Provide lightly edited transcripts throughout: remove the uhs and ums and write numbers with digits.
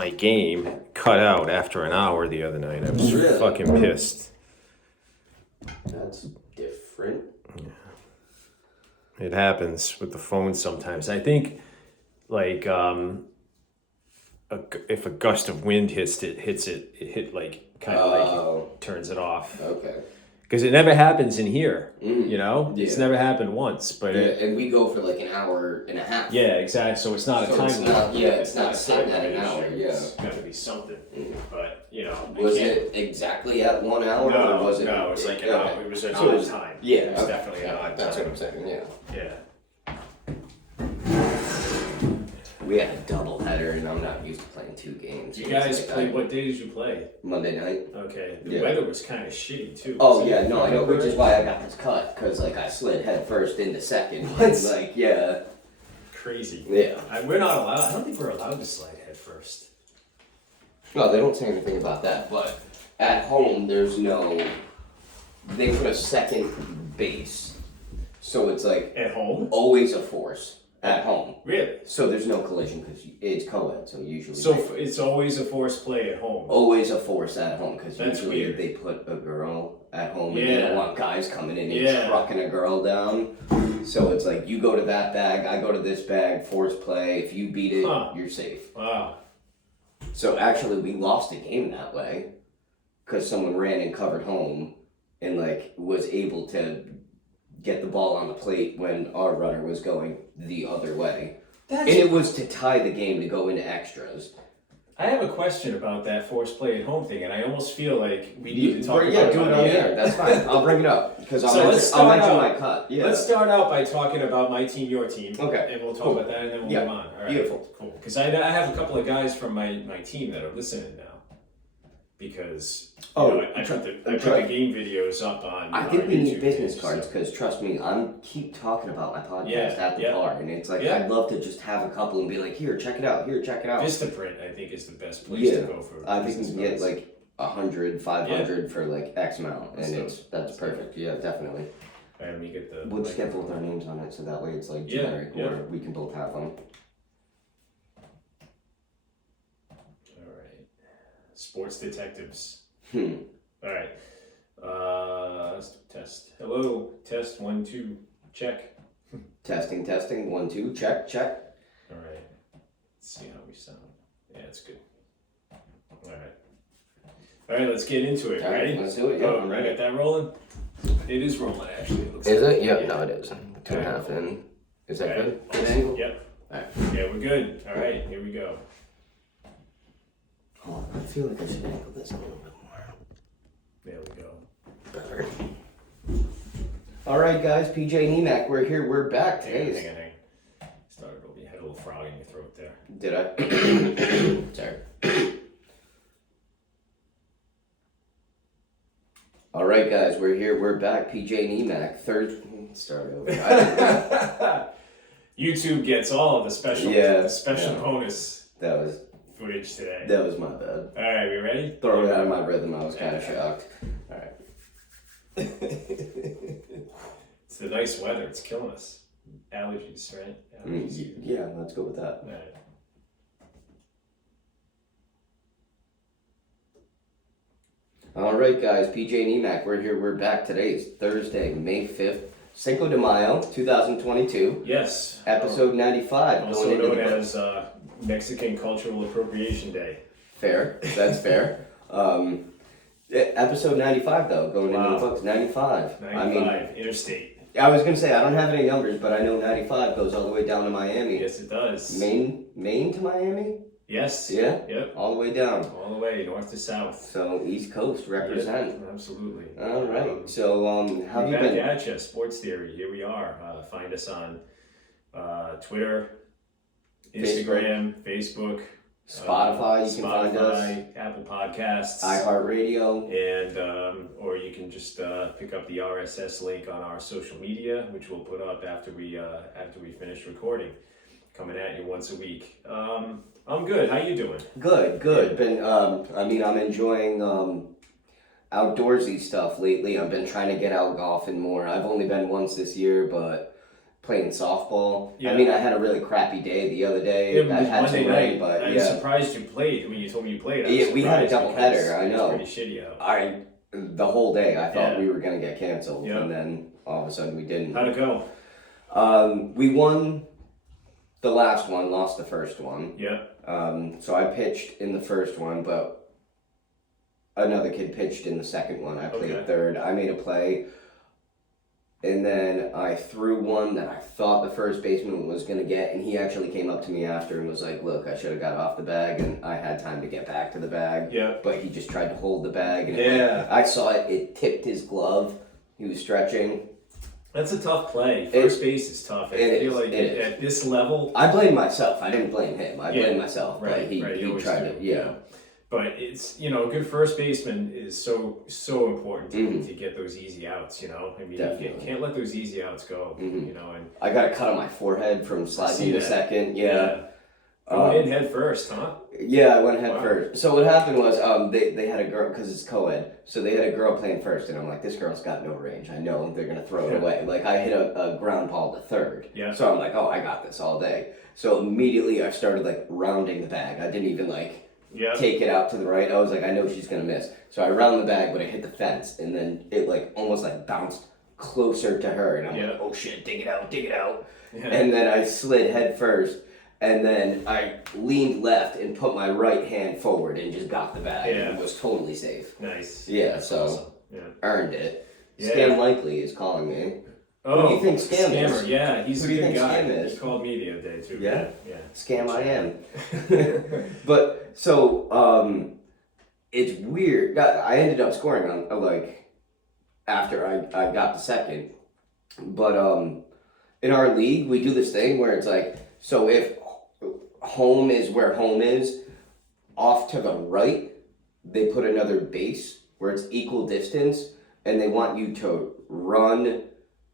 my game cut out after an hour the other night. I was fucking pissed. That's different. It happens with the phone sometimes. I think, like, if a gust of wind hits it, turns it off. Okay. Because it never happens in here, you know? Yeah. It's never happened once, but... and we go for like an hour and a half. Yeah, exactly. So it's not a time limit. It's not sitting at an hour, It's got to be something. But, you know... Was it exactly at 1 hour? No, or was it? No, it was like an hour. It was an odd time. Yeah. It was definitely an odd time. That's what I'm saying, yeah. Yeah. We had a double header, and I'm not used to playing 2 games. You guys play? What day did you play? Monday night. Okay. The weather was kind of shitty too. Oh yeah, no, I know, which is why I got this cut, because like I slid head first into second. What? Like yeah. Crazy. Yeah. We're not allowed. I don't think we're allowed to slide head first. No, they don't say anything about that. But at home, there's no. They put a second base, so it's like at home always a force. At home. Really? So there's no collision because it's co-ed, so usually... So it's always a forced play at home? Always a force at home because usually weird. they put a girl at home and they don't want guys coming in and trucking a girl down. So it's like, you go to that bag, I go to this bag, forced play. If you beat it, you're safe. Wow. So actually we lost a game that way because someone ran and covered home and like was able to get the ball on the plate when our runner was going the other way. And it was to tie the game to go into extras. I have a question about that forced play at home thing, and I almost feel like we need to talk about it. Do it on the air. That's fine. I'll bring it up because I'll mention my cut. Yeah. Let's start out by talking about my team, your team. Okay. And we'll talk about that, and then we'll move on. All right. Beautiful. Cool. Because I have a couple of guys from my team that are listening now. Because I put the game videos up on. I think we need business cards because trust me, I'm keep talking about my podcast at the bar, and it's like I'd love to just have a couple and be like, here, check it out. Here, check it out. Vistaprint, I think, is the best place to go for. I think you can get like 100, 500 for like X amount, and that's perfect. Yeah, definitely. And we get the. We'll just get both our names on it, so that way it's like generic, or we can both have them. Sports detectives. All right. Let's do test. Hello. Test 1 2. Check. Testing 1 2. Check. All right. Let's see how we sound. Yeah, it's good. All right. Let's get into it. Ready? Let's do it. Yeah, I'm ready. Got that rolling? It is rolling actually. Is it? Yeah. No, it is. 2.5 in. Is that good? Good angle. Yep. All right. Yeah, we're good. All right. Here we go. Oh, I feel like I should angle this a little bit more. There we go. Better. All right, guys. PJ Nemac, we're here. We're back. Hang on. Started over. You had a little frog in your throat there. Did I? Sorry. All right, guys. We're here. We're back. PJ Nemac. Start over. YouTube gets all of the special bonus. That was footage today. That was my bad. All right, we ready? Throw it out of my rhythm. I was kind of shocked. All right. It's the nice weather. It's killing us. Allergies, right? Allergies. Yeah, let's go with that. All right. All right, guys. PJ Nemac, we're here. We're back. Today is Thursday, May 5th. Cinco de Mayo, 2022. Yes. Episode 95. Also known as Mexican Cultural Appropriation Day. Fair. That's fair. Episode 95, though, going into the books. 95. 95, interstate. I was going to say, I don't have any numbers, but I know 95 goes all the way down to Miami. Yes, it does. Maine to Miami? Yes. Yeah? Yep. All the way down. All the way, north to south. So, East Coast, represent. Yep, absolutely. All right. So, how have you been? Back at you, Sports Theory. Here we are. Find us on Twitter, Instagram, Facebook, Spotify, you can find us. Apple Podcasts, iHeartRadio, and or you can just pick up the RSS link on our social media, which we'll put up after we finish recording. Coming at you once a week. I'm good. How you doing? Good. Been I'm enjoying outdoorsy stuff lately. I've been trying to get out golfing more. I've only been once this year, but playing softball. Yeah. I mean, I had a really crappy day the other day. It was I had Monday some rain, night. but I was surprised you played when you told me you played. I was Yeah, we had a surprised doubleheader, because I it was know. pretty shitty out. the whole day I thought Yeah. we were gonna get canceled, Yeah. and then all of a sudden we didn't. How'd it go? We won the last one, lost the first one. Yeah. So I pitched in the first one, but another kid pitched in the second one. I played Okay. third. I made a play. And then I threw one that I thought the first baseman was going to get, and he actually came up to me after and was like, look, I should have got off the bag, and I had time to get back to the bag. Yeah. But he just tried to hold the bag, and Yeah. I saw it tipped his glove. He was stretching. That's a tough play. First base is tough. I it feel is, like it is. at this level. I blame myself. I didn't blame him. I Yeah. blame myself. Right, But he you always tried do. to, yeah. But it's, a good first baseman is so important Mhm. to get those easy outs, I mean, you Definitely. can't let those easy outs go, Mhm. and I got a cut on my forehead from see sliding to that. second. Yeah. Going in head first, huh? Yeah, I went head Wow. first. So what happened was they had a girl, because it's co-ed, so they had a girl playing first, and I'm like, this girl's got no range. I know they're going to throw it Yeah. away. Like, I hit a ground ball to third. Yeah. So I'm like, oh, I got this all day. So immediately I started, like, rounding the bag. I didn't even, like, Yeah. take it out to the right. I was like, I know she's going to miss. So I round the bag, but I hit the fence, and then it, like, almost, like, bounced closer to her. And I'm Yeah. like, oh, shit, dig it out, dig it out. Yeah. And then I slid head first, and then I leaned left and put my right hand forward and just got the bag Yeah. and was totally safe. Nice. Yeah, That's so awesome. Yeah. earned it. Yeah. Scam Likely is calling me. Oh, do you think Scam is? Scammer, yeah, he's Who a do you good think guy. Scam is? He called me the other day too. Yeah? Yeah. Scam I am. But so it's weird. I ended up scoring on like after I got the second. But in our league we do this thing where it's like, so if home is where home is, off to the right, they put another base where it's equal distance, and they want you to run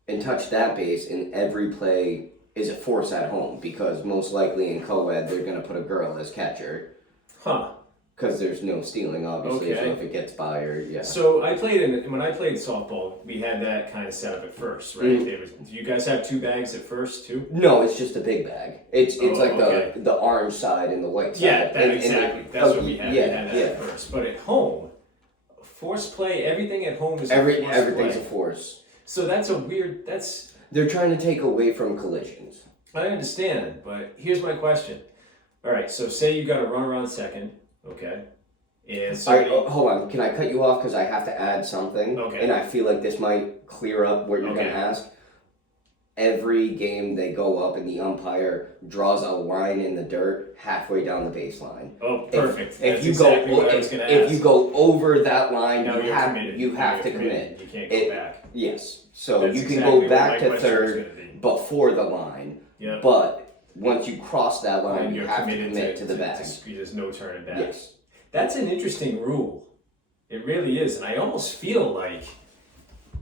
and touch that base, and every play is a force at home, because most likely in co-ed they're going to put a girl as catcher, Huh. because there's no stealing, obviously, so Okay. if it gets by or, yeah. So when I played softball, we had that kind of set up at first, right? Do you guys have two bags at first too? No, it's just a big bag. It's Oh, like okay. the orange side and the white side. Yeah, And- exactly. and- That's oh, what we had. Yeah, We had that yeah. at first. But at home, force play, everything at home is Everything's force a play. force. So that's a weird. They're trying to take away from collisions. I understand, but here's my question. All right, so say you got to run around second, okay, and so Hold on, can I cut you off because I have to add something? Okay. And I feel like this might clear up what you're Okay. going to ask. Every game they go up and the umpire draws a line in the dirt halfway down the baseline. oh, perfect. If That's you exactly go what I was going to if ask. you go over that line, now you you're have committed. you Now have you're to committed. commit. You can't go It- back. Yes. So That's you can exactly go what back my to question was third gonna be. before the line, Yeah. but once you cross that line, And you you're have to committed commit to the bag. there's no turning back. Yes. That's an interesting rule. It really is, and I almost feel like,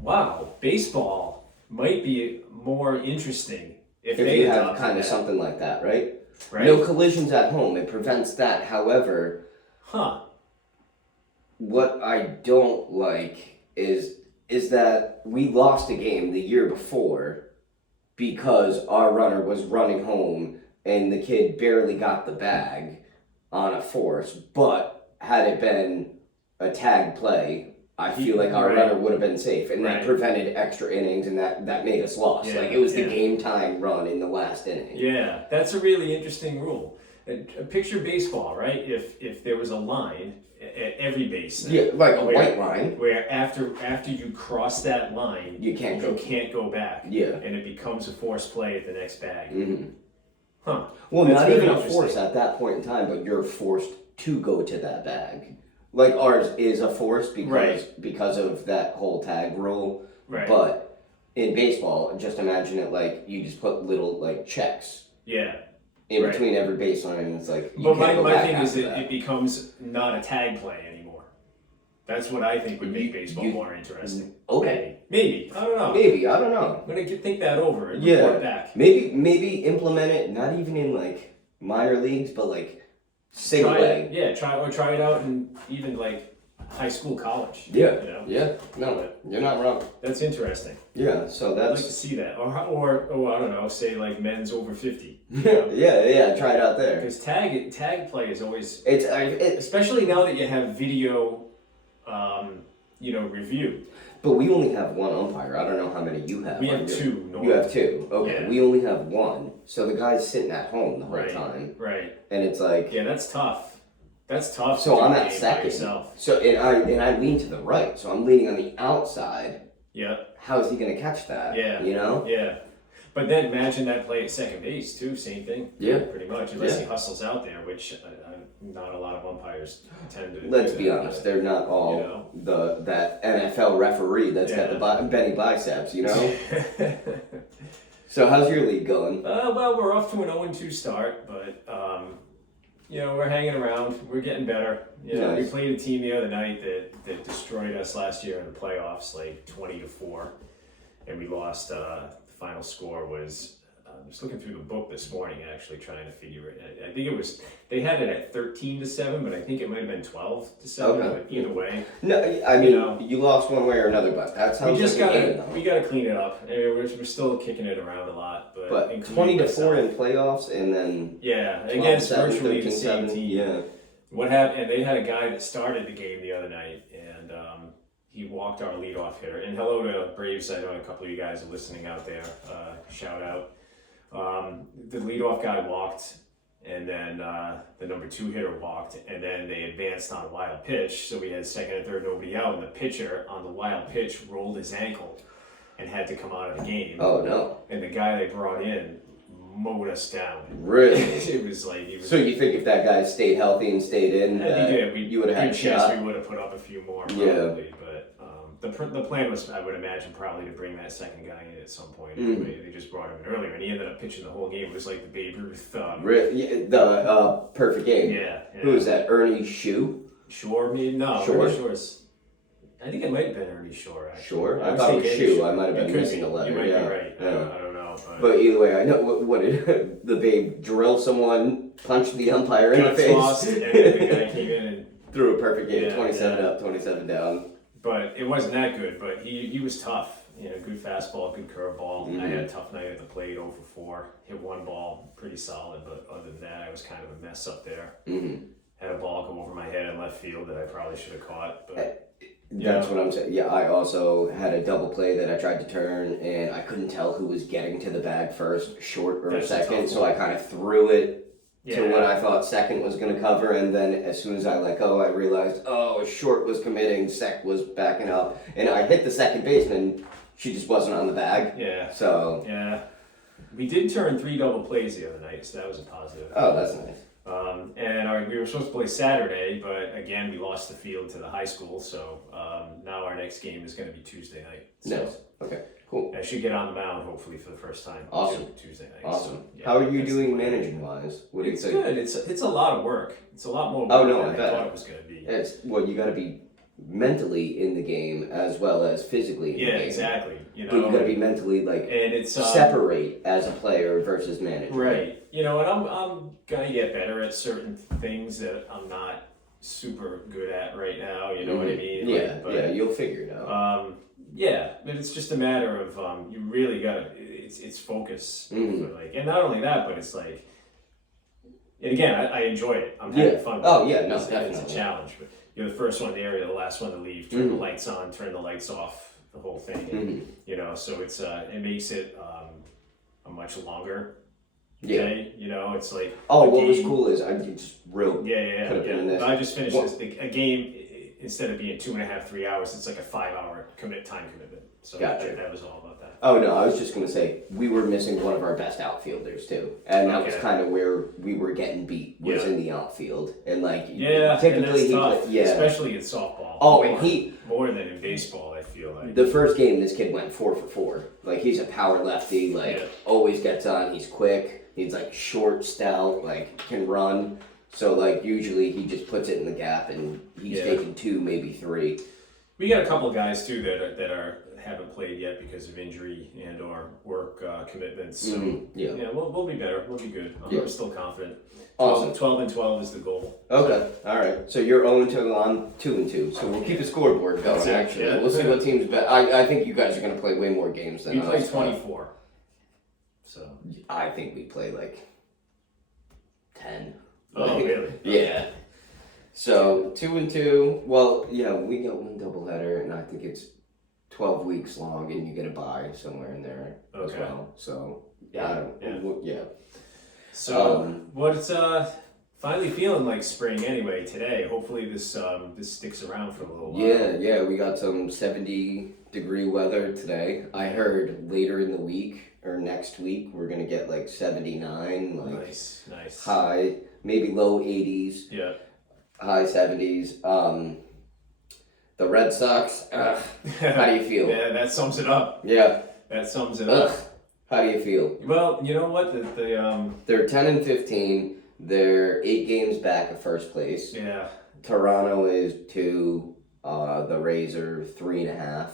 wow, baseball might be more interesting if If they you have adopted kind of that, something like that, right? right? No collisions at home. It prevents that. However, Huh? what I don't like is that we lost a game the year before because our runner was running home and the kid barely got the bag on a force. But had it been a tag play, I feel like our Right. runner would have been safe, and that Right. prevented extra innings, and that made us lost. Yeah, Like it was the yeah. game time run in the last inning. Yeah, that's a really interesting rule. Picture baseball, right? If there was a line at every base, Yeah, like a Where- white line, where after you cross that line, you can't you go. can't go back, Yeah. and it becomes a forced play at the next bag. hmm Huh? Well, That's not very even a interesting. force at that point in time, but you're forced to go to that bag. Like ours is a force because of that whole tag rule. Right. But in baseball, just imagine it like you just put little like checks Yeah. in Right. between every baseline, and it's like you But can't go my back thing is after it, that. it becomes not a tag play anymore. That's what I think would make baseball you- more interesting. Okay, Maybe. I don't know. maybe I don't know. I'm gonna think that over and Yeah. report back. Maybe implement it not even in like minor leagues, but like single Try A. it. Yeah, try it out and even like high school, college. Yeah. You know? Yeah. No, you're not wrong. That's interesting. Yeah. So I'd like to that's. see that. Or I don't know, say like men's over 50. Yeah. Try it out there. Because tag play is always, It's especially now that you have video, review. but we only have one umpire. I don't know how many you have. We have on your- two. You have two. Okay. Yeah. We only have one. So the guy's sitting at home the whole Right. time, Right. and it's like. Yeah, that's tough. That's tough. So to do I'm a at game by second. yourself. So and I lean to the right. So I'm leaning on the outside. Yeah. How is he going to catch that? Yeah. You know. Yeah. But then imagine that play at second base too. Same thing. Yeah. Pretty much, unless Yeah. he hustles out there, which not a lot of umpires tend to. Let's do be that, honest. They're not all you know? that NFL referee that's got the Benny biceps. You know. So how's your league going? Well, we're off to an 0-2 start, but we're hanging around. We're getting better. We Nice. played a team the other night that destroyed us last year in the playoffs, like 20-4, and we lost. The final score was. I was looking through the book this morning, actually trying to figure it. I think it was they had it at 13-7, but I think it might have been 12-7. Okay. But either way, No, I mean You know. you lost one way or another, but that sounds we just like a gotta game, though. we gotta clean it up. I mean, we're still kicking it around a lot, but But including 20-4 myself. in playoffs, and then Yeah, against 12-7, virtually the same 13-7, team. Yeah. What happened? And they had a guy that started the game the other night, and he walked our leadoff hitter. And hello to Braves. I know a couple of you guys are listening out there. Shout out. The leadoff guy walked, and then the number 2 hitter walked, and then they advanced on a wild pitch. So we had second and third, nobody out, and the pitcher on the wild pitch rolled his ankle and had to come out of the game. Oh no. And the guy they brought in mowed us down. Really? It was like he was. So you think if that guy stayed healthy and stayed in, you would have had a chance shot? we would have put up a few more Yeah. probably, but the plan was, I would imagine, probably to bring that second guy in at some point. Mm. Anyway, they just brought him in earlier, and he ended up pitching the whole game. It was like the Babe Ruth. The perfect game. Yeah. Who is that? Ernie Shue? Shore? No. Shore? Ernie Shore's. I think it might have been Ernie Shore. Actually. Sure. I was thought it was thinking Shue. I might have It been could missing be. a letter. You might yeah. be right. Yeah. I don't know. But either way, I know what did the Babe drill someone, punched the umpire in the Got face, tossed, and the guy came in and. threw a perfect game, Yeah, 27 yeah. up, 27 down. But it wasn't that good. But he was tough. Good fastball, good curveball. Mhm. I had a tough night at the plate, 0 for 4. Hit one ball, pretty solid. But other than that, I was kind of a mess up there. Mm-hmm. Had a ball come over my head in left field that I probably should have caught. But That's what I'm saying. Yeah, I also had a double play that I tried to turn, and I couldn't tell who was getting to the bag first, short or That's a second. tough So one. I kind of threw it yeah, to what I thought second was going to cover, and then as soon as I let go, I realized, short was committing, sec was backing up, and I hit the second baseman. She just wasn't on the bag. yeah, So, yeah. We did turn 3 double plays the other night, so that was a positive. oh, that's nice. And we were supposed to play Saturday, but again, we lost the field to the high school, so now our next game is going to be Tuesday night. So Nice. Okay, cool. I should get on the mound hopefully for the first time. Awesome. Tuesday night. Awesome. So, yeah, How are you that's the doing plan. managing wise? What do you It's think? good. It's a lot of work. It's a lot more work Oh, no, I than I bet. thought it was going to be. It's well, you got to be mentally in the game as well as physically in the Yeah, game. exactly. But you got to be mentally like and it's separate as a player versus manager. right. And I'm gonna get better at certain things that I'm not super good at right now. You know what I mean? Yeah, But, yeah, you'll figure it out. yeah, but it's just a matter of you really gotta. It's focus. Mhm. But and not only that, but it's like. And again, I enjoy it. I'm having Yeah. fun. With Oh, it. yeah, no, it's a definitely. challenge. But you're the first one in the area, the last one to leave. Turn the Mhm. lights on, turn the lights off, the whole thing. Mhm. So it's it makes it a much longer Yeah. day. It's like Oh, a what was game- cool is I just real. Yeah. Could have been in this. I just finished Well- a game. Instead of being 2.5, 3 hours, it's like a 5-hour time commitment. So Gotcha. that was all about that. Oh no, I was just gonna say we were missing one of our best outfielders too, and that was Okay. kind of where we were getting beat was Yeah. in the outfield, and like Yeah, and typically that's he tough, play- yeah. especially in softball. Oh, and he more than in baseball, I feel like. the first game this kid went 4 for 4. Like he's a power lefty, like Yeah. always gets on. He's quick. He's like short, stout, like can run. So like usually he just puts it in the gap, and he's Yeah. taking 2, maybe 3. We got a couple of guys too that haven't played yet because of injury and or work commitments. So Yeah. we'll be better. We'll be good. Yeah. I'm still confident. Awesome. 12-12 is the goal. Okay. All right. So you're 0-2. I'm 2-2. So we'll keep a scoreboard going. That's it, Actually, yeah. we'll see what teams bet. I think you guys are going to play way more games than We us. play 24. So. I think we play like 10. Oh, really? Yeah. So 2-2. Well, yeah, we got one doubleheader, and I think it's 12 weeks long, and you get a bye somewhere in there as Okay. well. So Yeah, I don't, yeah. So what's finally feeling like spring anyway today. Hopefully this sticks around for a little while. Yeah. We got some 70-degree weather today. I heard later in the week or next week we're gonna get like 79, like Nice. high, maybe low 80s. Yeah. High 70s. The Red Sox. How do you feel? Yeah, that sums it up. Yeah. That sums it up. How do you feel? Well, you know what? They're 10-15. They're 8 games back of first place. Yeah. Toronto is 2. The Rays are 3.5.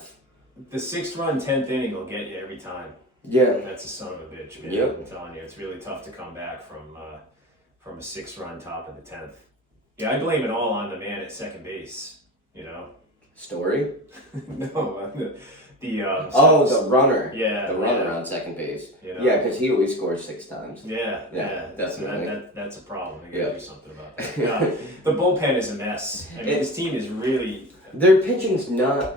The 6th run, 10th inning will get you every time. Yeah. That's a son of a bitch, man. Yep. I'm telling you, it's really tough to come back from a 6th run top of the 10th. Yeah, I blame it all on the man at second base. You know. Story? No, the the runner. Yeah, The runner on second base. You know? Yeah, because he always scores 6 times. Yeah, definitely. That's a problem. They gotta do something about that. Yeah. The bullpen is a mess. I mean, this team is really. Their pitching's not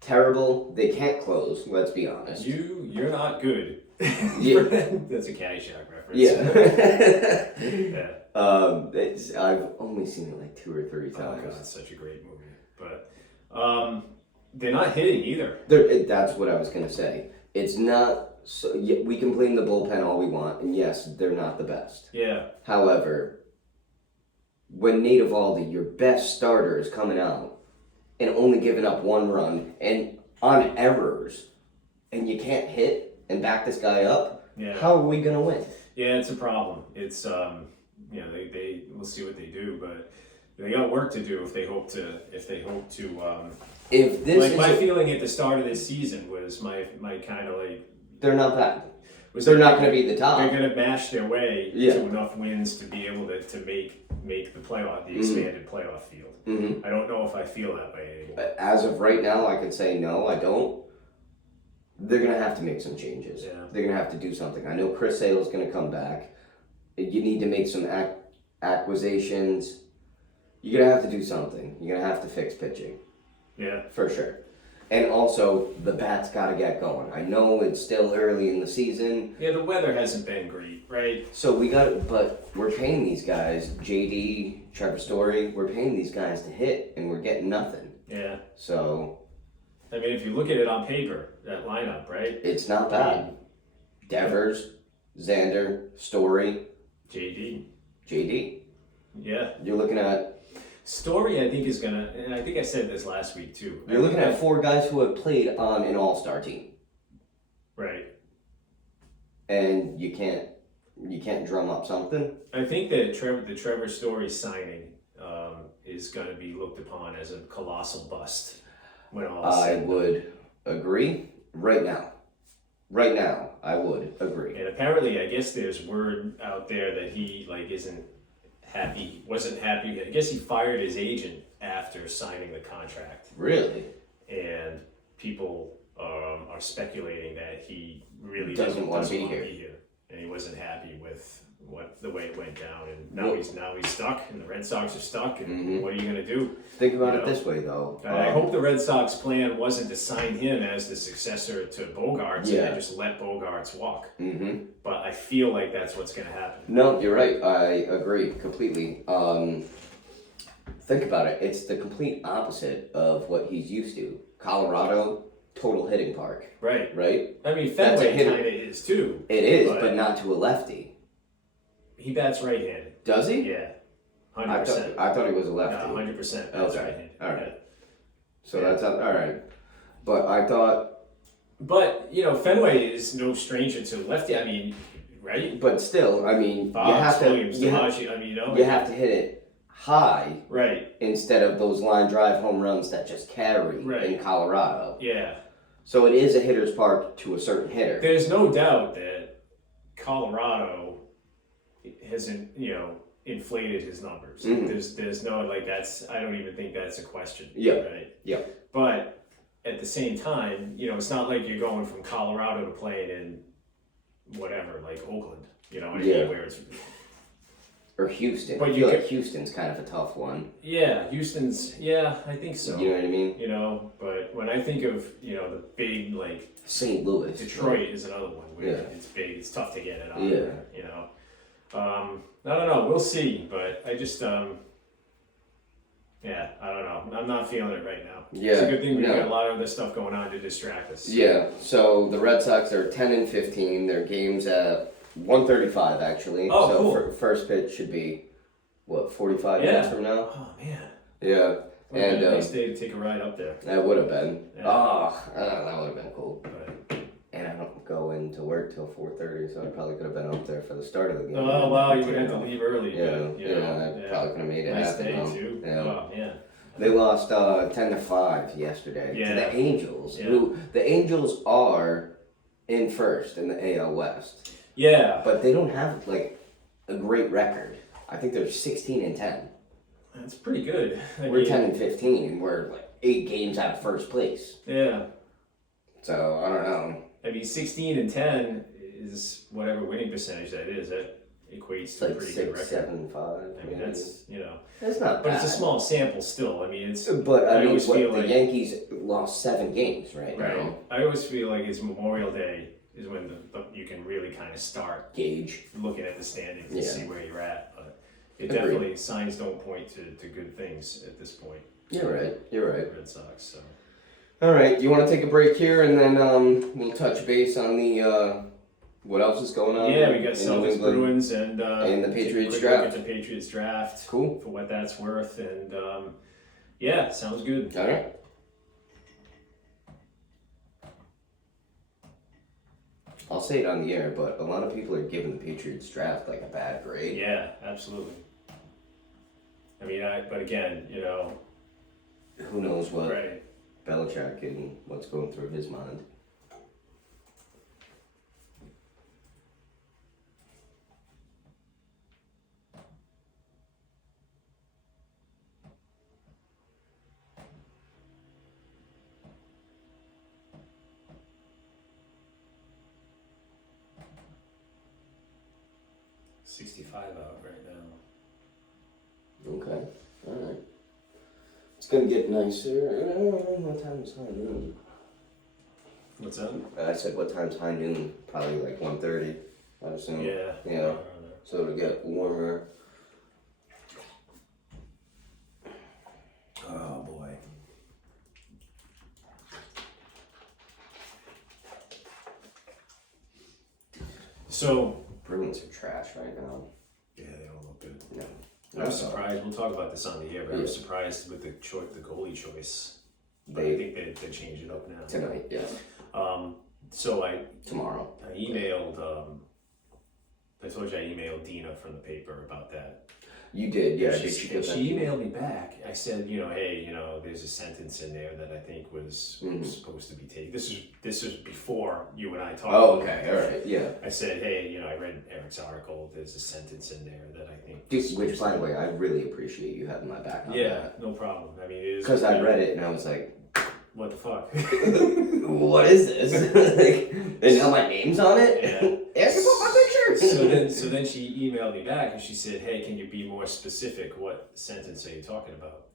terrible. They can't close. Let's be honest. You're not good. Yeah. That's a Caddyshack reference. Yeah. Yeah. I've only seen it like 2 or 3 Oh times. god, it's such a great movie. But they're not hitting either. That's what I was gonna say. It's not. So we can blame the bullpen all we want, and yes, they're not the best. Yeah. However, when Nate Eovaldi, your best starter, is coming out and only giving up 1 run and on errors, and you can't hit and back this guy up, how are we gonna win? Yeah, it's a problem. It's they we'll see what they do, but they got work to do if they hope to If this my feeling at the start of this season was my kind of like they're not bad. was They're that not going to be the top. They're going to mash their way Yeah. to enough wins to be able to make the playoff, the expanded playoff field. Mm-hmm. I don't know if I feel that way anymore. As of right now, I could say no, I don't. They're going to have to make some changes. Yeah. They're going to have to do something. I know Chris Sale's going to come back. You need to make some acquisitions. You're going to have to do something. You're going to have to fix pitching. Yeah. For sure. And also, the bat's got to get going. I know it's still early in the season. Yeah, the weather hasn't been great, right? So but we're paying these guys, JD, Trevor Story, we're paying these guys to hit, and we're getting nothing. Yeah. So. I mean, if you look at it on paper, that lineup, right? It's not bad. Devers, Xander, Story, JD. Yeah. You're looking at. Story, I think, is gonna, and I think I said this last week too. You're looking at 4 guys who have played on an all-star team. Right. And you can't drum up something. I think that the Trevor Story signing is going to be looked upon as a colossal bust when all is I said. would agree right now. Right now, I would agree. And apparently, I guess there's word out there that he wasn't happy. I guess he fired his agent after signing the contract. Really? And people are speculating that he really doesn't want to be wanna here. And he wasn't happy with the way it went down, and now he's stuck, and the Red Sox are stuck, and what are you going to do? Think about it this way, though. I hope the Red Sox plan wasn't to sign him as the successor to Bogarts and just let Bogarts walk. Mm-hmm. But I feel like that's what's going to happen. No, you're right. I agree completely. Think about it. It's the complete opposite of what he's used to. Colorado, total hitting park. Right. Right? I mean, Fenway kind of is too. It is, but not to a lefty. He bats right-handed. Does he? Yeah. 100%. I thought he was a lefty. No, 100% bats Okay. right-handed. All right. Yeah. So that's all right. But I thought. But, Fenway is no stranger to lefty. I mean, right? But still, I mean, Fox, you have to. Williams, DiMaggio, I mean, you have to hit it high Right. instead of those line drive home runs that just carry Right. in Colorado. Yeah. So it is a hitter's park to a certain hitter. There's no doubt that Colorado hasn't, inflated his numbers. Mhm. There's no, like, that's, I don't even think that's a question. Yeah. Right? Yeah. But at the same time, it's not like you're going from Colorado to playing in whatever, like Oakland, what I Yeah. mean, where it's, Or Houston. But I you feel could- like Houston's kind of a tough one. Houston's, I think so. You know what I mean? But when I think of, the big, like, St. Louis. Detroit is another one where Yeah. it's big, it's tough to get it out Yeah. there, I don't know, we'll see, but I just, I don't know, I'm not feeling it right now. Yeah. It's a good thing we've no. got a lot of other stuff going on to distract us. Yeah, so the Red Sox are 10-15. Their game's at 1:35 actually. Oh, so cool. First pitch should be, 45 Yeah. minutes from now? Oh, man. Yeah, What a and nice day to take a ride up there. that would have been. Yeah. That would have been cool. But, And I don't go into work till 4:30, so I probably could have been up there for the start of the game. oh, wow, you would have to leave early. Yeah, but, I probably could have made it Nice happen. day, though. too. Yeah. Oh, man. They lost 10-5 yesterday Yeah. to the Angels. Yeah. Who the Angels are in first in the AL West, Yeah. but they don't have like a great record. I think they're 16-10. That's pretty good. We're 10-15, and we're like 8 games out of first place. Yeah. So I don't know. 16-10 is whatever winning percentage that is. That equates It's to a like pretty good 6, record. 7, 5. I mean, that's, It's not but bad. it's a small sample still. I mean, it's, But I I mean, always feel the like- Yankees lost 7 games right now. I always feel like it's Memorial Day is when you can really kind of start Gauge. looking at the standings and Yeah. see where you're at. But it Agreed. definitely, signs don't point to good things at this point. You're right. You're right. Red Sox, so. All right, you want to take a break here, and then we'll touch base on the what else is going on? Yeah, we got in New Celtics, England? Bruins, and the Patriots take a quick look draft. at the Patriots draft. Cool. For what that's worth, and sounds good. All right. I'll say it on the air, but a lot of people are giving the Patriots draft like a bad grade. Yeah, absolutely. I mean, but again, Who knows what right? Belichick and what's going through his mind. $65 out right now. Okay. All right. It's gonna get nicer. What time is high noon? What's that? I said what time's high noon? Probably like 1:30. I assume. Yeah. Yeah. So it'll get warmer. Oh boy. So. Bruins are trash right now. Yeah, they don't look good. No. I was surprised. We'll talk about this on the air, but I was Yeah. surprised with the goalie choice. But They- I think they changed it up now. Tonight, yeah. So I Tomorrow. emailed. I told you I emailed Dina from the paper about that. You did, yeah. She, Did she get that? she emailed me back. I said, hey, there's a sentence in there that I think was Mhm. supposed to be taken. This was before you and I talked. Oh, okay, all right, yeah. I said, hey, I read Eric's article. There's a sentence in there that I think. Dude, which, by the way, I really appreciate you having my back on Yeah, no problem. I mean, it is because I read it and I was like, what the fuck. what is this? And now my name's on it? Yeah. Ask about my picture! So then she emailed me back and she said, hey, can you be more specific? What sentence are you talking about?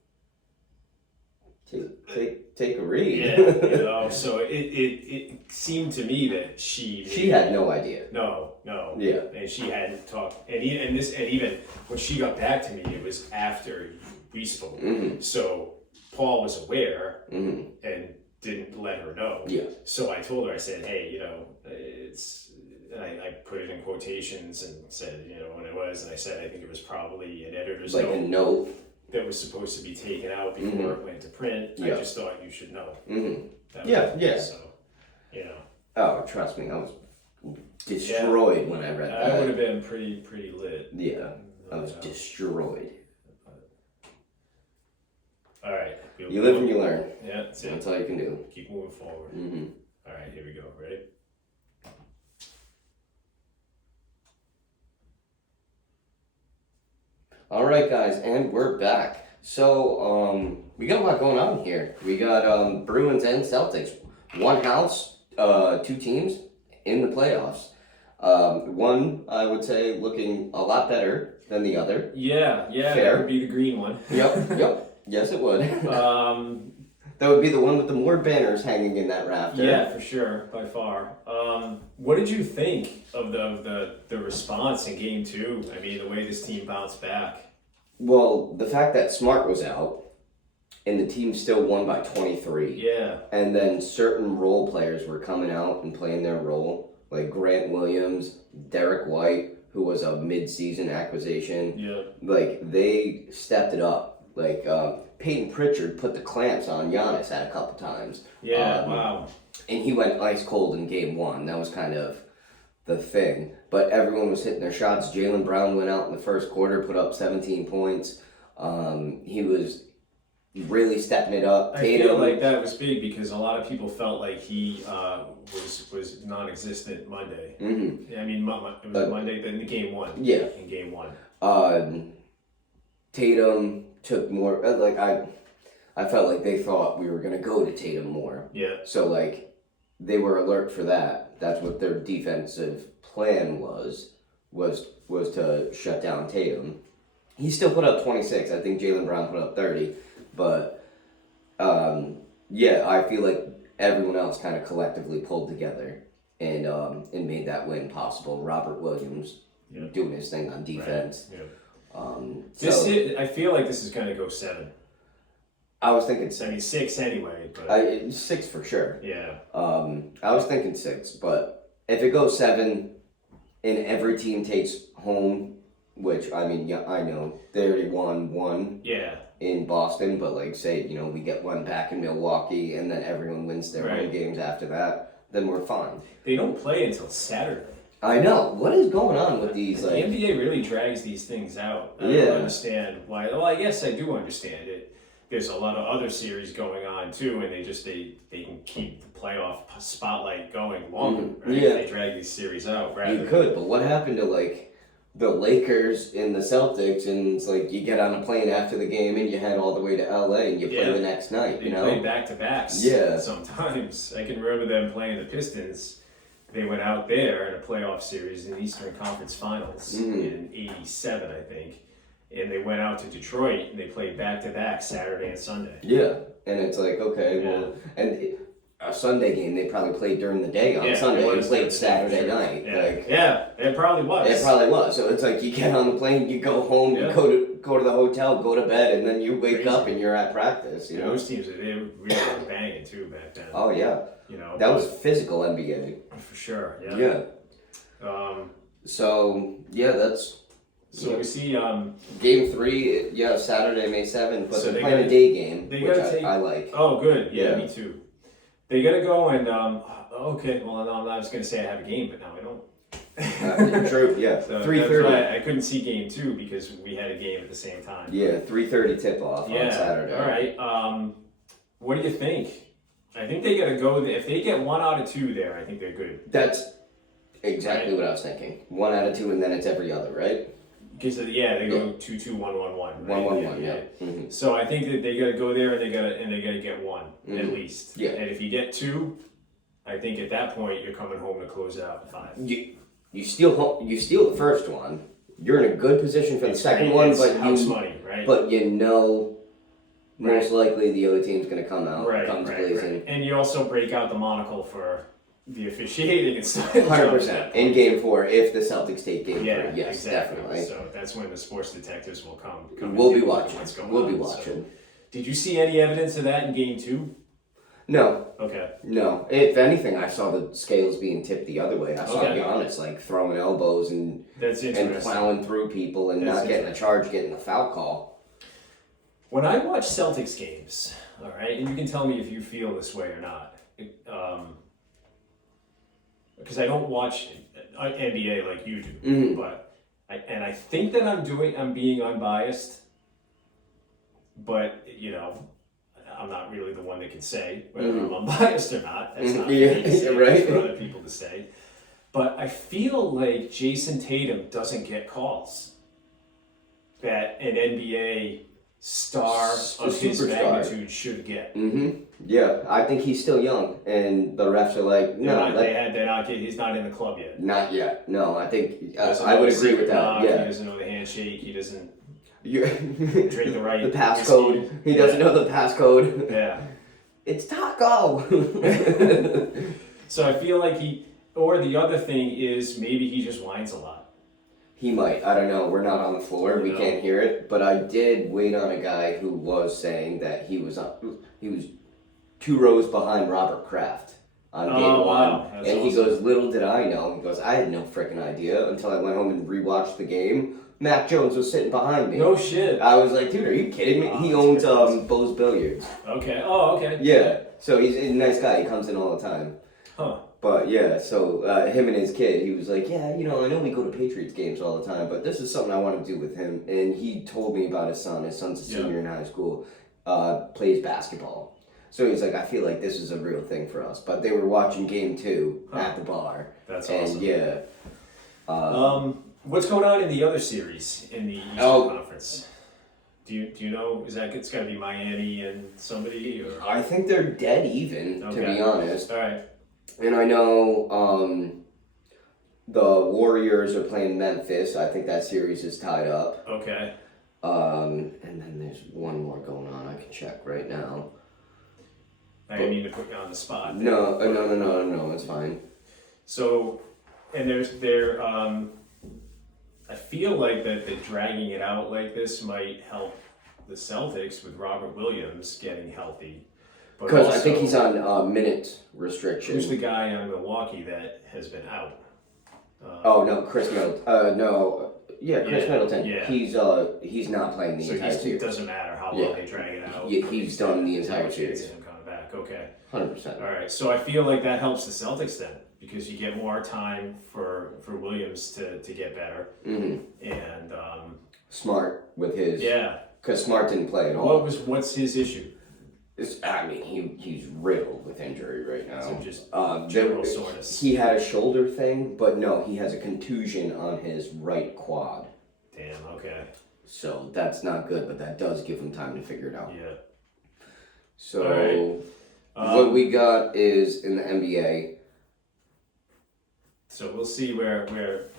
Take a read. Yeah, so it seemed to me that She had no idea. No. Yeah. And she hadn't talked, and even when she got back to me, it was after we spoke. Mm-hmm. So Paul was aware Mm-hmm. and didn't let her know. Yeah. So I told her, I said, hey, it's, and I put it in quotations and said, when it was, and I said, I think it was probably an editor's Like note a note. that was supposed to be taken out before it went to print. Yeah. I just thought you should know. Mm-hmm. That was Yeah, it. yeah. So, Oh, trust me, I was destroyed when I read I would that. have been pretty lit. Yeah, I No was doubt. destroyed. All right. You live and you learn. Yeah, that's it. That's all you can do. Keep moving forward. Mm-hmm. All right, here we go. Ready? All right, guys, and we're back. So, we got a lot going on here. We got Bruins and Celtics. One house, two teams in the playoffs. One, I would say, looking a lot better than the other. Yeah, Fair. that would be the green one. Yep. Yes, it would. Um, That would be the one with the more banners hanging in that rafter. yeah, for sure, by far. What did you think of the response in Game 2? I mean, the way this team bounced back. Well, the fact that Smart was out and the team still won by 23. Yeah, And then certain role players were coming out and playing their role, like Grant Williams, Derek White, who was a mid-season acquisition. yeah, Like, they stepped it up. Like, Peyton Pritchard put the clamps on Giannis at a couple times. yeah. Wow. And he went ice cold in game 1. That was kind of the thing. But everyone was hitting their shots. Jaylen Brown went out in the first quarter, put up 17 points. He was really stepping it up. I feel like that was big because a lot of people felt like he was non-existent Monday. Mm-hmm. I mean, it was Monday in the Game 1. Yeah. In Game 1. Tatum took more. I felt like they thought we were gonna go to Tatum more. Yeah. So like, they were alert for that. That's what their defensive plan was to shut down Tatum. He still put up 26. I think Jaylen Brown put up 30. But yeah, I feel like everyone else kind of collectively pulled together and made that win possible. Robert Williams doing his thing on defense. Right. Yeah. I feel like this is going to go 7. I was thinking I mean 6 anyway, but 6 for sure. yeah. I was thinking 6, but if it goes 7 and every team takes home, which I mean, yeah, I know they already won 1 Yeah. in Boston, but like say, we get 1 back in Milwaukee and then everyone wins their Right. home games after that, then we're fine. They don't play until Saturday. I know. What is going on with these The like NBA really drags these things out. I Yeah. don't understand why. Well, I guess I do understand it. There's a lot of other series going on too, and they can keep the playoff spotlight going longer. Right? Yeah. They drag these series out. Rather you than- could, but what happened to like the Lakers and the Celtics, and it's like you get on a plane after the game and you head all the way to LA and you play Yeah. the next night, They you know? play back to backs. Yeah. Sometimes I can remember them playing the Pistons. They went out there in a playoff series in the Eastern Conference Finals in '87, I think, and they went out to Detroit and they played back to back Saturday and Sunday. Yeah, and it's like, okay, well, and a Sunday game they probably played during the day on Sunday and played Saturday night. Yeah. Like, yeah, it probably was. it probably was. So it's like you get on the plane, you go home, you go to the hotel, go to bed, and then you wake up and you're at practice. You know, those teams they really were banging too back then. oh yeah, That was physical NBA. for sure. Yeah. Yeah. So yeah, that's. So we see. Game 3, Saturday, May 7th, but So they're playing a day game, they which gotta I like. Oh, good. Yeah, Yeah. me too. They gotta go and okay. Well, no, I was gonna say I have a game, but now I don't. True, yeah. So 3:30. that's why I couldn't see game 2 because we had a game at the same time. Yeah, 3:30 tip-off on Saturday. All right. What do you think? I think they gotta go. If they get 1 out of 2 there, I think they're good. That's exactly what I was thinking. 1 out of 2, and then it's every other, right? Because they go 2-2, 1-1-1. Right? 1-1-1, yeah. Mm-hmm. So I think that they gotta go there and they gotta get 1 at Mhm. least. Yeah. And if you get 2, I think at that point you're coming home to close out 5. You steal the first one. You're in a good position for the second one, It's but house money, right? But most likely the other team's gonna come out, guns blazing. Right. And you also break out the monocle for the officiating and stuff. 100% in Game 4 if the Celtics take Game 3. Yeah, Yes, exactly. definitely. So that's when the sports detectives will come. We'll and be take a look at watching. what's going We'll on. be watching. So, did you see any evidence of that in Game 2? No, Okay. no. If anything, I saw the scales being tipped the other way. I saw Okay. Giannis like throwing elbows and That's interesting. plowing through people and That's not getting a charge, getting a foul call. When I watch Celtics games, all right, and you can tell me if you feel this way or not, because I don't watch NBA like you do, Mhm. but I think that I'm being unbiased, but I'm not really the one that can say whether Mhm. I'm unbiased or not. That's not Yeah, for me to say, right. it's for other people to say. But I feel like Jason Tatum doesn't get calls that an NBA star of his Superstar. magnitude should get. Yeah, I think he's still young, and the refs are like, no, He's not in the club yet. not yet. No, I think He doesn't I know would the agree with secret that. knock, He Yeah, doesn't know the handshake. He doesn't drink the right the passcode. whiskey. He doesn't know the passcode. Yeah. It's taco. So I feel like or the other thing is maybe he just whines a lot. He might. I don't know. We're not on the floor. We No. can't hear it. But I did wait on a guy who was saying that he was 2 rows behind Robert Kraft on game Oh, one. wow. That's And he awesome. goes, little did I know. He goes, I had no freaking idea until I went home and rewatched the game. Mac Jones was sitting behind me. No shit. I was like, dude, are you kidding me? Wow, He that's owns good. Bo's Billiards. Okay. Oh, okay. Yeah. So he's a nice guy. He comes in all the time. Huh. But yeah, so him and his kid, he was like, yeah, I know we go to Patriots games all the time, but this is something I want to do with him. And he told me about his son. His son's a senior in high school, plays basketball. So he's like, I feel like this is a real thing for us. But they were watching game 2 at the bar. That's and awesome. yeah. What's going on in the other series in the Eastern Conference? Do you know? It's got to be Miami and somebody, or I think they're dead even, to Okay. be honest. all right? And I know the Warriors are playing Memphis. I think that series is tied up. Okay. And then there's one more going on. I can check right now. I didn't mean to put you on the spot. No, it's fine. So, and I feel like that dragging it out like this might help the Celtics with Robert Williams getting healthy. But Because I also, think he's on minute restriction. who's the guy on Milwaukee that has been out? Oh no, Chris Middleton. Chris Middleton. yeah. He's not playing the So entire it series. doesn't matter how long they drag it out. He's done the entire Chance series. of him coming back. Okay. 100%. All right. So I feel like that helps the Celtics then, because you get more time for Williams to get better. Mm-hmm. And Smart with his. yeah. Because Smart didn't play at all. What's his issue? He's riddled with injury right now. So just general soreness. He had a shoulder thing, but no, he has a contusion on his right quad. Damn. Okay. So that's not good, but that does give him time to figure it out. Yeah. So All right. what we got is in the NBA. So we'll see where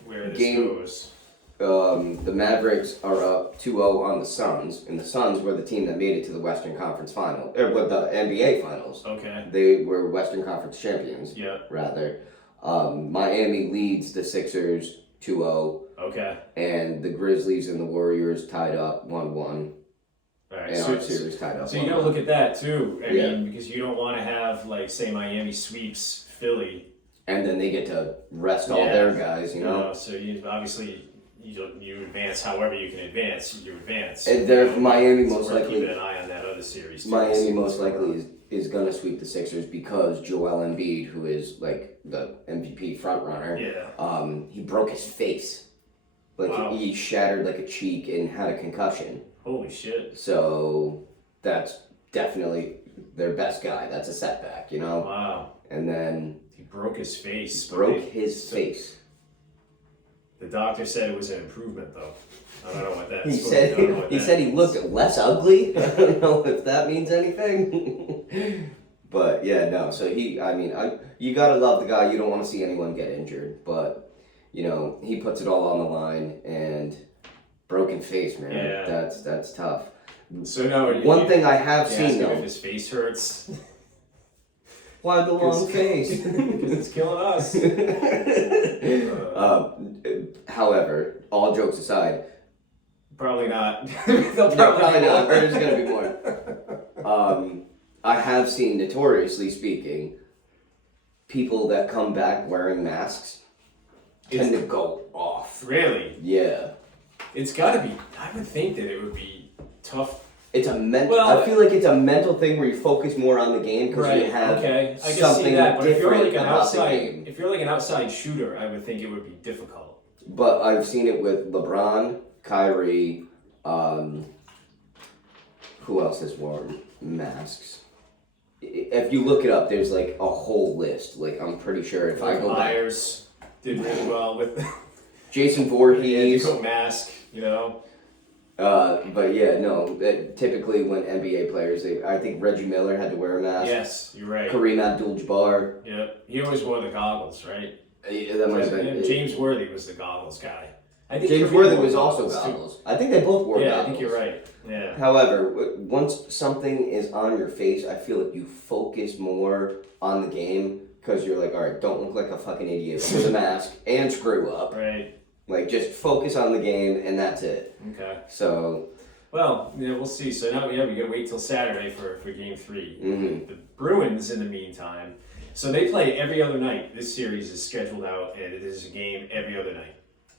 this Game- goes. The Mavericks are up 2-0 on the Suns, and the Suns were the team that made it to the Western Conference Final, or with the NBA Finals. Okay. They were Western Conference champions, Yeah. rather. Miami leads the Sixers 2-0, Okay. and the Grizzlies and the Warriors tied up 1-1, All right. and So, our series tied up so you 1-1. gotta look at that too. I Yeah. mean, because you don't want to have like say Miami sweeps Philly. And then they get to rest all Yeah. their guys, you know? So you obviously you advance however you can advance. You advance. And they're Miami So most we're likely. keeping an eye on that other series. too. Miami See most what's going likely on. is going to sweep the Sixers because Joel Embiid, who is like the MVP frontrunner, Yeah. he broke his face. Like Wow. he shattered like a cheek and had a concussion. Holy shit. So that's definitely their best guy. That's a setback, you know? Wow. And then He broke his face. but broke they- his face. The doctor said it was an improvement, though. I don't know what that. He I don't know said what he that said he means. looked less ugly. I don't know if that means anything. But yeah, no. So you gotta love the guy. You don't want to see anyone get injured, but you know he puts it all on the line and broken face, man. Yeah. That's tough. So no. One thing I have you ask seen him though. if his face hurts. Why the long face? Because it's killing us. However, all jokes aside, Probably not. no, probably not. Or there's gonna be more. I have seen, notoriously speaking, people that come back wearing masks tend to go off. Really? Yeah, It's got to be. I would think that it would be tough. it's a mental. Well, I feel like it's a mental thing where you focus more on the game because you have okay. I can something see that. But if you're different like an about the outside, game. if you're like an outside shooter, I would think it would be difficult. But I've seen it with LeBron, Kyrie. Who else has worn masks? If you look it up, there's like a whole list. Like I'm pretty sure if I go back, Myers did really well with Jason the Voorhees. mask, you know. But yeah, no. Typically, when NBA players, I think Reggie Miller had to wear a mask. Yes, you're right. Kareem Abdul-Jabbar. Yep, he always wore the goggles, right? That might have been. James Worthy was the goggles guy. I think James Kareem Worthy wore was also too. goggles. I think they both wore Yeah, goggles. I think you're right. Yeah. However, once something is on your face, I feel like you focus more on the game because you're like, all right, don't look like a fucking idiot with a mask and screw up. Right. Like, just focus on the game and that's it. Okay. So, Well, yeah, we'll see. So now, yeah, we gotta wait till Saturday for Game 3. mhm. The Bruins, in the meantime, so they play every other night. This series is scheduled out, and it is a game every other night.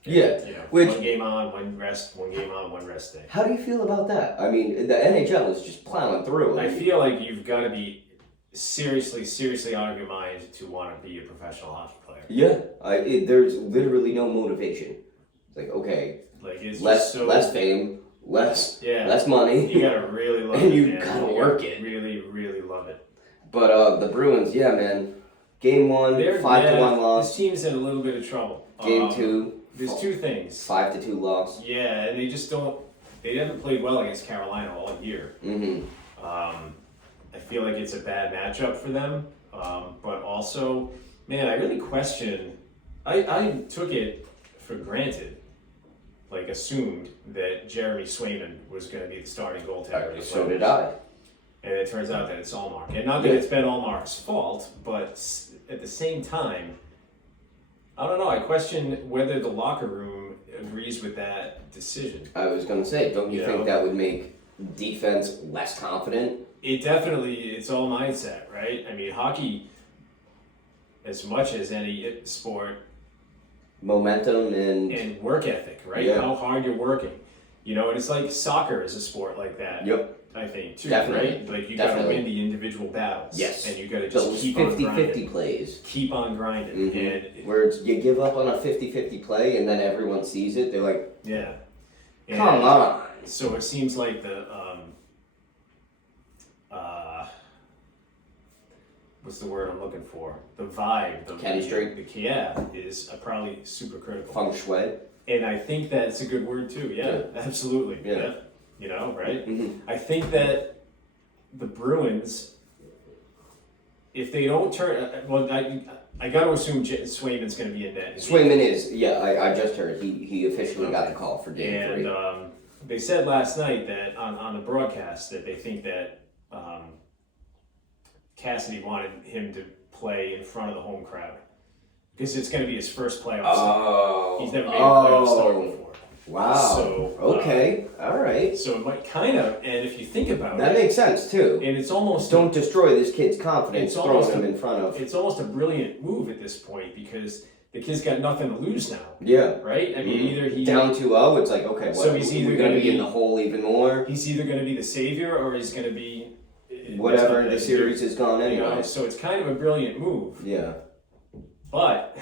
Yeah, You know, which- one game on, one rest, one game on, one rest day. How do you feel about that? I mean, the NHL is just plowing through. I feel like you've got to be seriously out of your mind to want to be a professional hockey player. Yeah, there's literally no motivation. It's like, okay, Like it's less just so less fame, less yeah. less money. You gotta really love And it. you man. gotta You work gotta it. Really love it. But the Bruins, yeah, man. Game 1, 5-1 loss. This team's in a little bit of trouble. Game 2, There's two things. 5-2 loss. Yeah, and they just don't. They haven't played well against Carolina all year. Mm-hmm. I feel like it's a bad matchup for them. But also, man, I really question. I took it for granted, like assumed that Jeremy Swayman was going to be the starting goaltender. So did I. And it turns out that it's Allmark. And not that it's been Allmark's fault, but at the same time, I don't know. I question whether the locker room agrees with that decision. I was gonna say, don't you You think know? that would make defense less confident? It's all mindset, right? I mean, hockey, as much as any sport, Momentum and work ethic, right? Yeah. How hard you're working. You know, and it's like soccer is a sport like that. yep, I think, too, Definitely. right? Like, you got to Definitely. win the individual battles. Yes. And you got to just those keep on grinding. 50-50 plays. Keep on grinding. Mhm. And, Where you give up on a 50-50 play and then everyone sees it, they're like, yeah. And come on. So it seems like what's the word I'm looking for? The vibe. The Chemistry. is probably super critical. Feng shui. And I think that's a good word too. Yeah, absolutely. Yeah. You know, right? Mhm. I think that the Bruins, if they don't turn, I got to assume Swayman's going to be in net. Swayman is, yeah, I just heard. He officially got the call for game And 3. they said last night that on the broadcast that they think that Cassidy wanted him to play in front of the home crowd because it's going to be his first playoff start. Oh. He's never made a playoff start before. Wow. So, okay. All right. So it might kind of, and if you think about That it, makes sense too. and it's almost Don't destroy this kid's confidence It's throwing almost him a- in front of. it's almost a brilliant move at this point because the kid's got nothing to lose now, Yeah. right? I mean, Mhm. either he Down 2-0, it's like, okay, what? So he's either we're going to gonna be in be- the hole even more. he's either going to be the savior or he's going to be Whatever there's the nothing series to has gone do, you know? anyway. So it's kind of a brilliant move, Yeah. but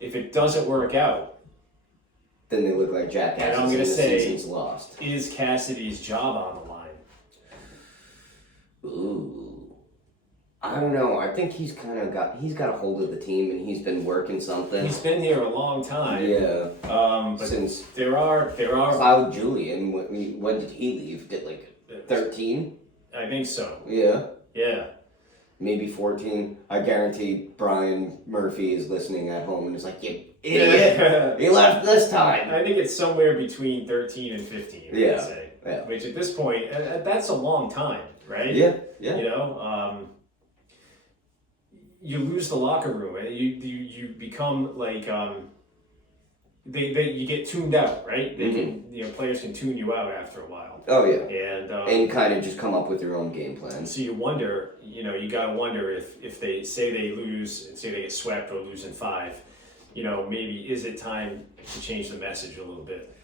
if it doesn't work out, Then they look like And jackasses I'm and gonna the say- season's lost. is Cassidy's job on the line? Ooh. I don't know. I think he's got a hold of the team and he's been working something. He's been here a long time. Yeah. But Since there are Cloud Julian, when did he leave? Did like 13? I think so. Yeah. Yeah. Maybe 14. I guarantee Brian Murphy is listening at home and is like, you idiot! He left this time! I think it's somewhere between 13 and 15, I Yeah, would say. yeah. Which at this point, that's a long time, right? Yeah, yeah. You know, you lose the locker room, and you become like you get tuned out, right? They can, players can tune you out after a while, Oh, yeah. and kind of just come up with your own game plan. so you wonder, you gotta wonder if they say they lose, say they get swept or lose in 5, maybe is it time to change the message a little bit,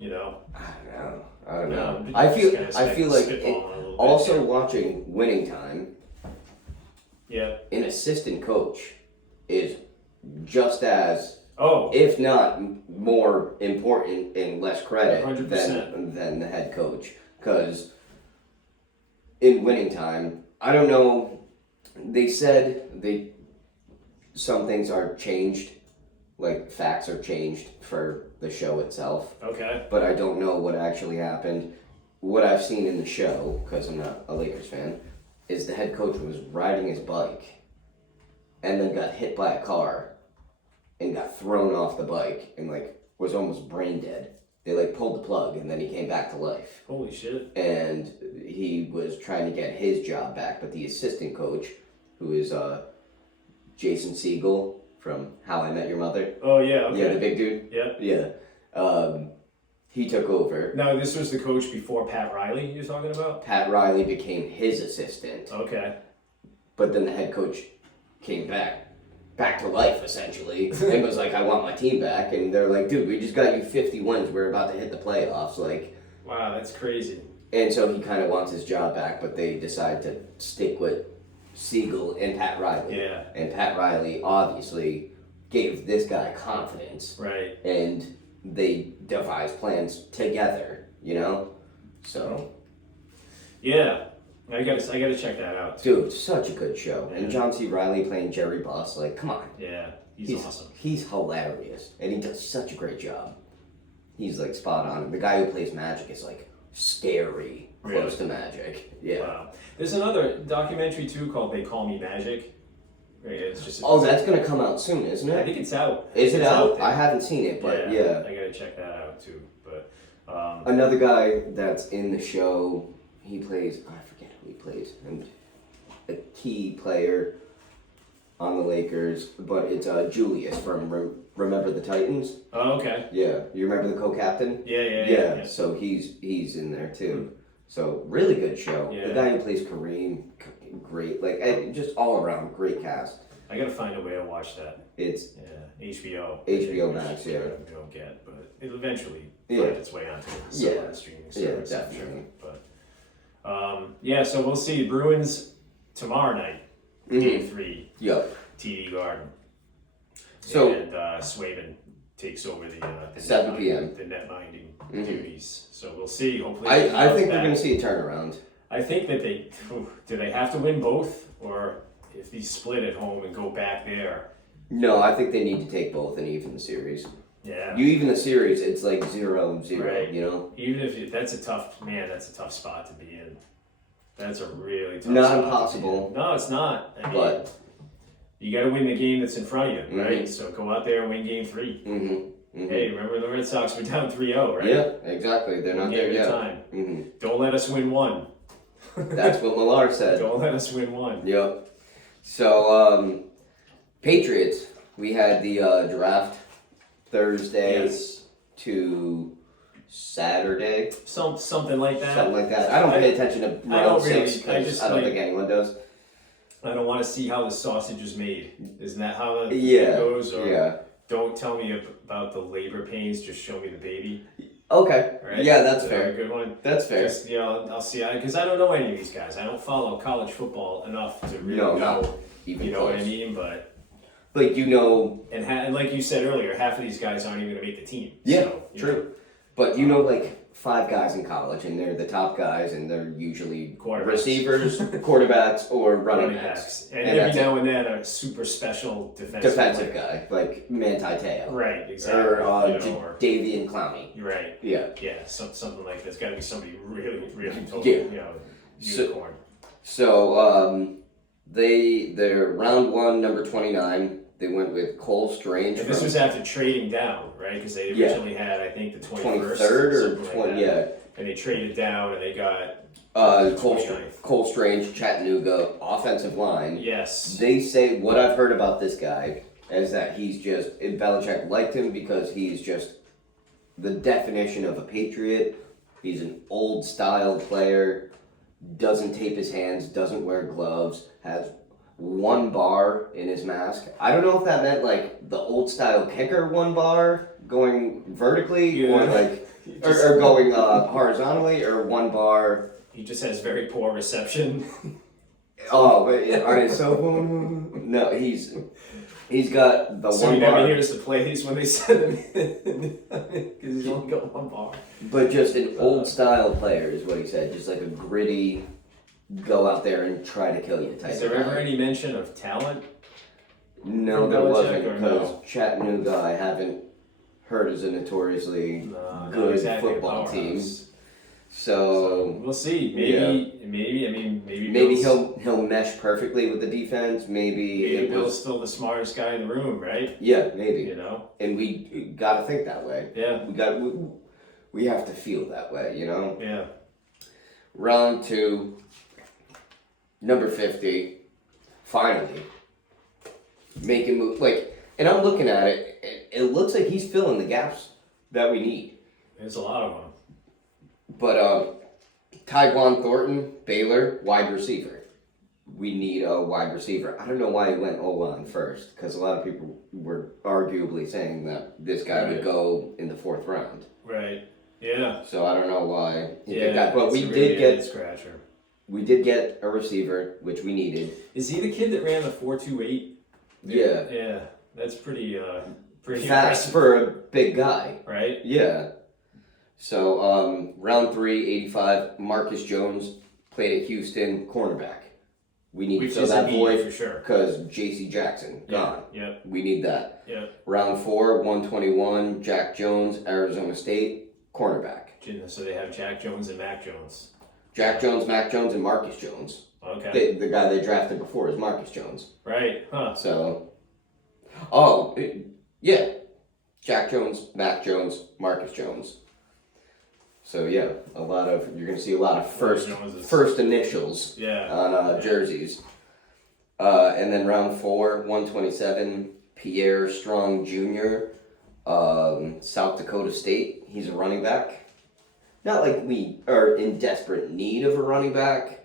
I don't know. No, I just feel kinda like spitballing a little bit also here. watching Winning Time, Yeah. an assistant coach is just as, Oh, if not more important and less credit 100%. than the head coach. Because in winning time. I don't know. They said some things are changed, like facts are changed for the show itself. Okay. But I don't know what actually happened. What I've seen in the show, because I'm not a Lakers fan, is the head coach was riding his bike and then got hit by a car and got thrown off the bike and like was almost brain dead. They like pulled the plug and then he came back to life. Holy shit. And he was trying to get his job back, but the assistant coach, who is Jason Segel from How I Met Your Mother. Oh yeah. Okay. Yeah, the big dude. Yeah. Yeah. He took over. Now this was the coach before Pat Riley you're talking about? Pat Riley became his assistant. Okay. But then the head coach came back to life essentially, and was like, I want my team back. And they're like, dude, we just got you 50 wins. We're about to hit the playoffs. Like, wow, that's crazy. and so he kind of wants his job back, but they decide to stick with Siegel and Pat Riley. Yeah. And Pat Riley obviously gave this guy confidence, Right. and they devised plans together, you know? So, Yeah. I gotta check that out too. dude, such a good show. Yeah. And John C. Reilly playing Jerry Buss, like, come on. Yeah. He's awesome. He's hilarious, and he does such a great job. He's like spot on. The guy who plays Magic is like scary close Really? to Magic. Yeah. Wow. There's another documentary too called They Call Me Magic. Right, it's just. Oh, that's gonna come out soon, isn't I it? think it's out. Is it It's out? there. I haven't seen it, but yeah. I gotta check that out too. But Another guy that's in the show, he plays. I forget who he plays. And a key player on the Lakers, but it's Julius from Remember the Titans. oh, okay. Yeah, you remember the co-captain? Yeah. So he's in there too. So really good show. Yeah. The guy who plays Kareem, great. Like just all around great cast. I gotta find a way to watch that. It's Yeah, HBO. HBO Max, yeah. I don't get, but it'll eventually Yeah. find its way onto Yeah. some streaming Yeah, service. definitely. But yeah, so we'll see. Bruins tomorrow night, Game 3, Yup. TD Garden. So- and Swayman takes over the 7 p.m. the net minding Mhm. duties. So we'll see. Hopefully, I think bounce we're back. gonna see a turnaround. I think that do they have to win both, or if they split at home and go back there? No, I think they need to take both and even the series. Yeah. You even the series, it's like 0-0, Right. you know? Even if that's a tough spot to be in. That's a really tough Not spot to impossible. be in. No, it's not. I mean, But, you got to win the game that's in front of you, right? Mhm. So go out there and win Game 3. mm-hmm. Hey, remember the Red Sox were down 3-0, right? Yeah, exactly. They're not One there game at a yet. time. hmm Don't let us win one. That's what Millar said. Don't let us win one. Yep. So, Patriots, we had the draft Thursday Yes. to Saturday, Something like that. something like that. I don't pay attention to I round don't really. 6 I 'cause just I don't like. think anyone does. I don't want to see how the sausage is made. Isn't that how it Yeah, goes? Or yeah. don't tell me about the labor pains. Just show me the baby. Okay. Right? Yeah, that's Is that fair. a good one. That's fair. Just, I'll see. Because I don't know any of these guys. I don't follow college football enough to really No, know. not even You know what I close. mean? But Like, you know, and like you said earlier, half of these guys aren't even going to make the team. Yeah, So, you true. know, but you know, like 5 guys in college, and they're the top guys, and they're usually Quarterbacks. receivers, quarterbacks, or running running backs. backs, and And every that's now and then a super special Defensive player. guy, like Manti Te'o. Right, exactly. Or or Davian Clowney. you're right. Yeah. Yeah, something like that's got to be somebody really, really total. Yeah. You know, So- unicorn. So, they're round 1, number 29. They went with Cole Strange. And this from was after trading down, right? Because they Yeah. originally had, I think, the 21st, 23rd or something like 20. that. Yeah. And they traded down, and they got Cole Strange, Chattanooga, offensive line. yes, They say what I've heard about this guy is that he's just Belichick liked him because he's just the definition of a patriot. He's an old style player, doesn't tape his hands, doesn't wear gloves, has 1 bar in his mask. I don't know if that meant like the old style kicker 1 bar going vertically or Yeah. like he or, just, or going horizontally or 1 bar. he just has very poor reception. Oh, but all right. So no, he's got the So 1 he bar, never hears the plays when they send him in because he's only got 1 bar. but just an old style player is what he said. Just like a gritty, go out there and try to kill you type Is of there ever guy. any mention of talent? No, from there Belichick, wasn't, or because no? Chattanooga I haven't heard is a notoriously Not good exactly a football team. powerhouse. So We'll see. Maybe. I mean, maybe. maybe Bill's, he'll mesh perfectly with the defense. Maybe Maybe it Bill's was still the smartest guy in the room, right? yeah, maybe. You know. And we got to think that way. Yeah. We have to feel that way, you know. Yeah. Round 2, number 50, finally making move and I'm looking at it. It looks like he's filling the gaps that we need. There's a lot of them. But Tyquan Thornton, Baylor, wide receiver. We need a wide receiver. I don't know why he went O-line first, because a lot of people were arguably saying that this guy would Right. go in the 4th round. Right. Yeah. So I don't know why he Yeah. did that. But it's we a did really get head scratcher. a receiver, which we needed. Is he the kid that ran the 4.28? Yeah. Yeah. That's pretty Fast impressive, for a big guy. right? Yeah. So round 3, 85, Marcus Jones played at Houston, cornerback. We need Which to fill is a that need void for sure. because J.C. Jackson gone. Yep. We need that. Yep. Round 4, 121, Jack Jones, Arizona State, cornerback. So they have Jack Jones and Mac Jones. Jack Jones, Mac Jones, and Marcus Jones. Okay. The guy they drafted before is Marcus Jones. Right. Huh. So, yeah. Jack Jones, Mac Jones, Marcus Jones. So yeah, you're gonna see a lot of first initials Yeah. on jerseys. And then round 4, 127, Pierre Strong Jr., South Dakota State. He's a running back. Not like we are in desperate need of a running back,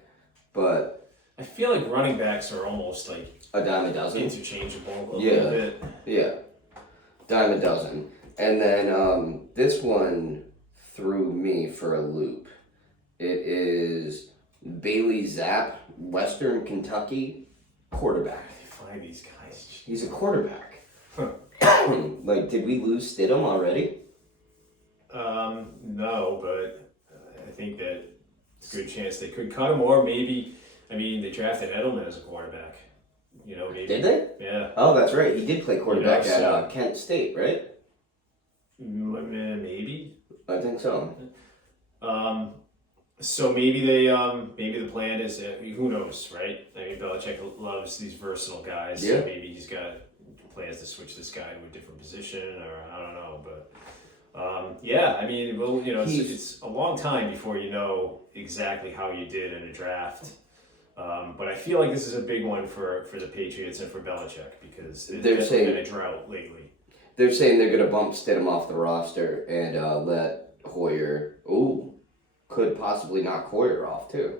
but I feel like running backs are almost like a dime a dozen. interchangeable a Yeah. little bit. Yeah, dime a dozen. And then this one threw me for a loop. It is Bailey Zapp, Western Kentucky, quarterback. I find these guys. He's a quarterback. Huh. Did we lose Stidham already? No, but I think that it's a good chance they could cut him, or maybe. I mean, they drafted Edelman as a quarterback. You know, maybe. Did they? Yeah. Oh, that's right. He did play quarterback Yeah, so- at Kent State, right? Maybe. I think so. So maybe maybe the plan is who knows, right? I mean, Belichick loves these versatile guys. Yeah. So maybe he's got plans to switch this guy to a different position, or I don't know, but. Yeah, I mean, well, you know, it's a long time before you know exactly how you did in a draft. But I feel like this is a big one for the Patriots and for Belichick because They're they've saying- been a drought lately. They're saying they're going to bump Stidham off the roster and let Hoyer. Ooh, could possibly knock Hoyer off too.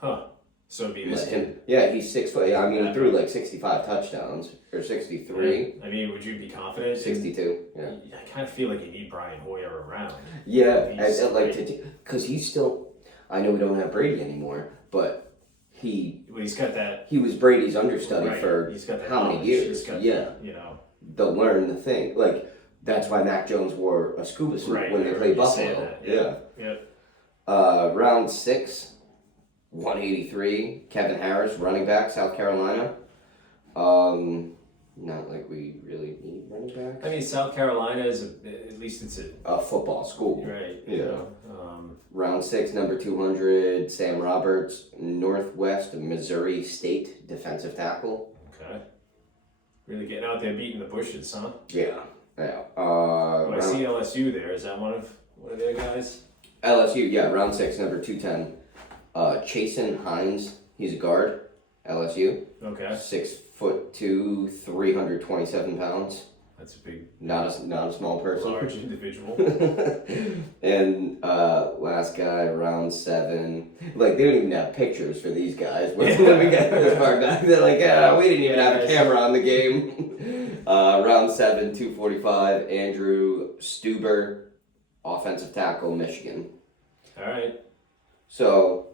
Huh. So it'd be this Let kid. him- Yeah, he's 6 foot. I mean, he threw like 65 touchdowns or 63, I mean, would you be confident? 62. Yeah. I kind of feel like you need Brian Hoyer around. Yeah, He's I'd like great. to, because he's still. I know we don't have Brady anymore, but Well, he's got that. he was Brady's understudy Right, for he's got that how many knowledge. years? He's got Yeah. You know. They'll learn the thing. Like that's why Mac Jones wore a scuba suit Right, when they I played remember you saying Buffalo. that, yeah. Round 6, 183, Kevin Harris, running back, South Carolina. Not like we really need running backs. I mean, South Carolina is at least it's A football school. right. Yeah. You know, Round 6, number 200, Sam Roberts, Northwest Missouri State defensive tackle. okay. Really getting out there beating the bushes, huh? Yeah. Yeah. Oh, I see LSU there. Is that one of their guys? LSU, yeah, round 6, number 210. Chasen Hines, he's a guard, LSU. Okay. 6'2", 327 pounds. That's a big, Not a small person. large individual. And last guy, round 7. Like they don't even have pictures for these guys. When we get this far back, they're like, we didn't even have a camera on the game. Round 7, 245. Andrew Stuber, offensive tackle, Michigan. All right. So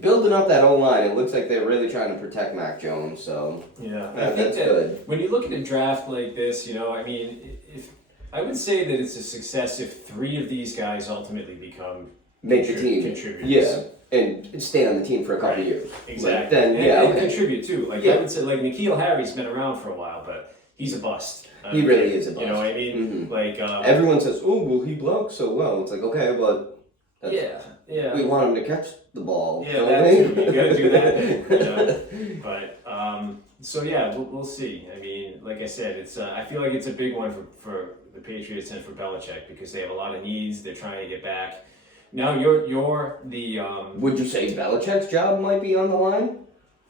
building up that O-line, it looks like they're really trying to protect Mac Jones. So Yeah, I that's think that good. when you look at a draft like this, you know, I mean, if I would say that it's a success if 3 of these guys ultimately become Make the team. contributors. Yeah. and stay on the team for a couple Right. years. Exactly. Like, then, and, yeah, and okay. contribute too. Like Yeah. I would say, like N'Keal Harry's been around for a while, but he's a bust. He really is a You know what I bust. mean? Mhm. Like Everyone says, "Oh, well, he blocks so well." It's like, okay, but yeah. we want him to catch the ball. Yeah, don't that we? too. You gotta do that thing, you know? But so yeah, we'll see. I mean, like I said, it's I feel like it's a big one for the Patriots and for Belichick because they have a lot of needs. They're trying to get back. Now you're the Would you say Belichick's job might be on the line?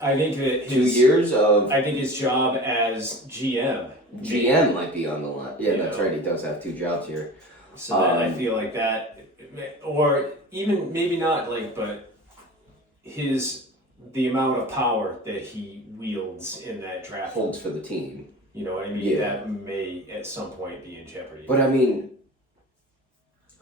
I think that 2 years of I think his job as GM. GM might be on the line. Yeah, You that's know. right. He does have 2 jobs here. So that I feel like that, or even maybe not like, but the amount of power that he wields in that draft, Holds for the team. you know what I mean? Yeah. That may at some point be in jeopardy. But I mean,